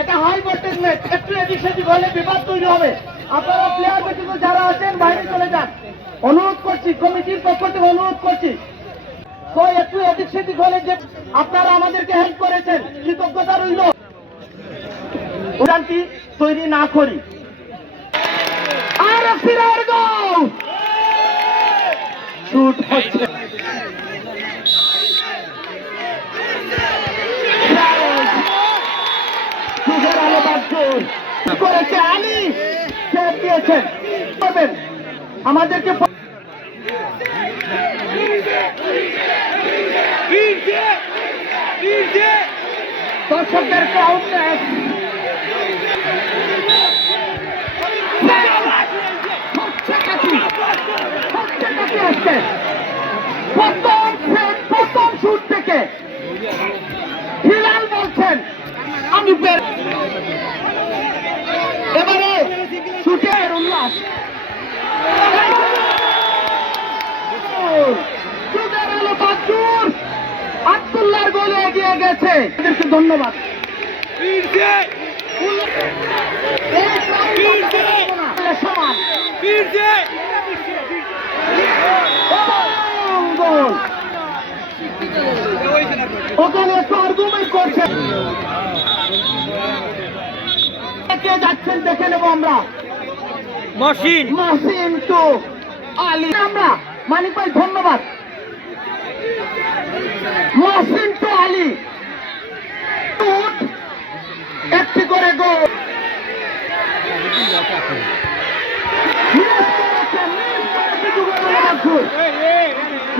এটা high voltage match, একটু এদিক সেদিক হলে বিবাদ তৈরি হবে। আপনারা প্লেয়ার ব্যতীত যারা আছেন বাইরে চলে যান, অনুরোধ করছি, কমিটির পক্ষ থেকে অনুরোধ করছি। তো একটু এদিক সেদিক হলে যে আপনারা আমাদেরকে হেল্প করেছেন, কৃতজ্ঞতা রইল, ভোগান্তি তৈরি না করি। আর ফিরার গোল শুট হচ্ছে, করেছে আলী, সেভ দিয়েছেন। আমাদেরকে দর্শকদের ক্রাউড প্রথম শুট থেকে হিলাল বলছেন আমি এবারে শুটের উল্লাস, আব্দুল্লাহর গোলে এগিয়ে গেছে, ধন্যবাদ। ওখানে একটু আর্গুমেন্ট করছে, কে যাচ্ছেন দেখে নেবো আমরা। মহসিন টু আলী, আমরা মানিক ভাই ধন্যবাদ। মহসিন টু আলী, একটি করে গোল।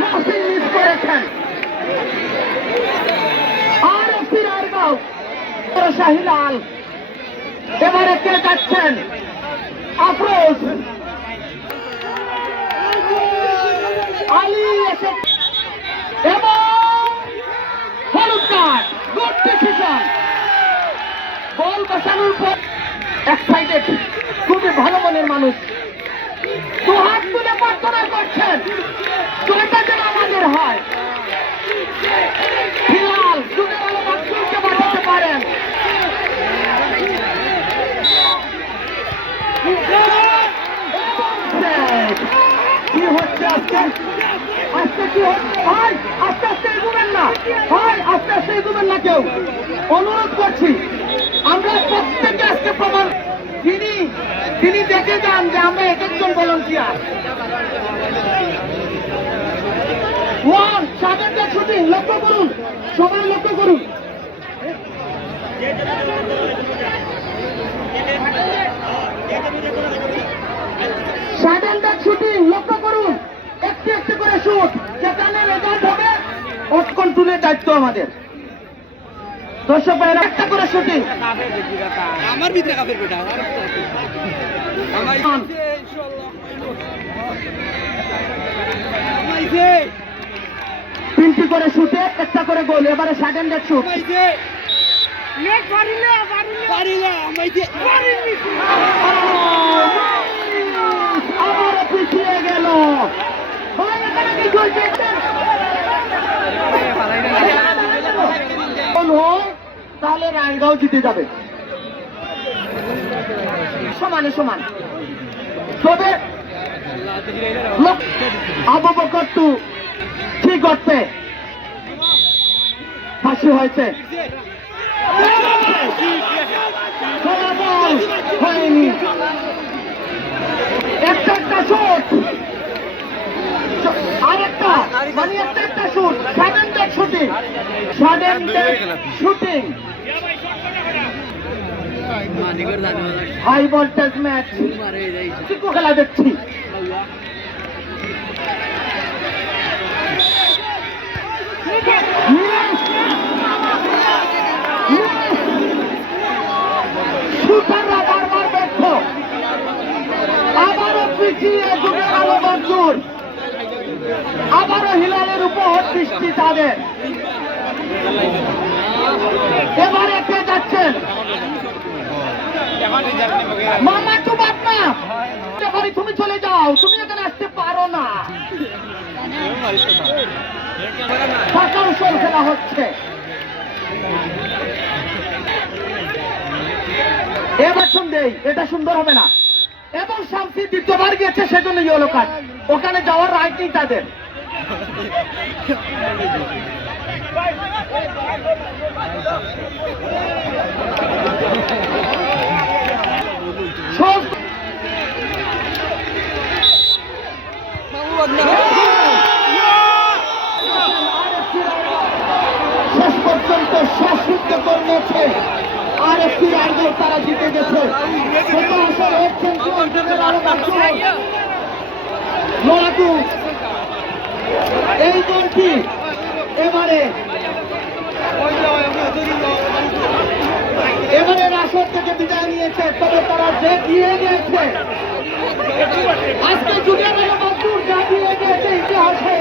মহসিন মিস করেছেন। আর ফিরার গাঁও শাহিলাল, এবারে কে যাচ্ছেন? আফরোজ আলী এসে এবং হলুদ কার্ড। গুড ডিসিশন, বল বসানোর পর এক্সাইটেড, খুবই ভালো মনের মানুষ, দু হাত তুলে প্রার্থনা করছেন জয়টা যেন আমাদের হয়। হিলাল যুগের আলো বাচ্চুকে বাঁচাতে পারেন। কি হচ্ছে আজকে? আজকে কি হচ্ছে ভাই? আস্তে আস্তে এগোবেন না ভাই, আস্তে আস্তে এগোবেন না কেউ, অনুরোধ করছি। আমরা প্রত্যেকে আজকে প্রমাণ, তিনি দেখে যান যে আমরা এক একজন ভলান্টিয়ার। ওয়ান সাদেরটা শুটিং, লক্ষ্য করুন, সবাই লক্ষ্য করুন। সাদেরটা শুটিং, লক্ষ্য করুন, একটু একটু করে শুট, যেখানে রেজাল্ট হবে ওট কন্ট্রোলের দায়িত্ব আমাদের। দর্শক ভাইরা একটা করে শুটিং, আমার ভিতরে কাপের বেটা তিনটি করে শুটে একটা করে গোল। এবারে সেকেন্ড শুট, আবার পিছিয়ে গেল। তাহলে রায়গাঁও জিতে যাবে সমানে সমান। তবে আবু বকর টু ঠিক করতে ফাঁসি হয়েছে, হয়নি। একটা একটা শুট, আরেকটা মানে একটা shoot, sudden shooting, shooting, high voltage match, খেলা দেখছি। শুটাররা বারবার ব্যর্থ, আবারও পিছিয়ে যুগের আলো মঞ্জুর, আবারও হিলালের উপর দৃষ্টি তাদের। এবারে কে যাচ্ছেন? মামা চুপ না, তুমি চলে যাও, তুমি এখানে আসতে পারো না। খেলা হচ্ছে, এবার দেই, এটা সুন্দর হবে না। এবং শামসি দ্বিতীয়বার গেছে, সেজন্য ইয়েলো কার্ড। ওখানে যাওয়ার রাইট নেই তাদের। শেষ পর্যন্ত শ্বাসরুদ্ধ করে নিয়েছে আর একটি রাইডার, তারা জিতে গেছে। এই দলটি এবারে আসর থেকে বিদায় নিয়েছে, তবে তারা যে দিয়ে গিয়েছে আজকে জুনিয়র বাদুর যা দিয়ে গিয়েছে ইতিহাসে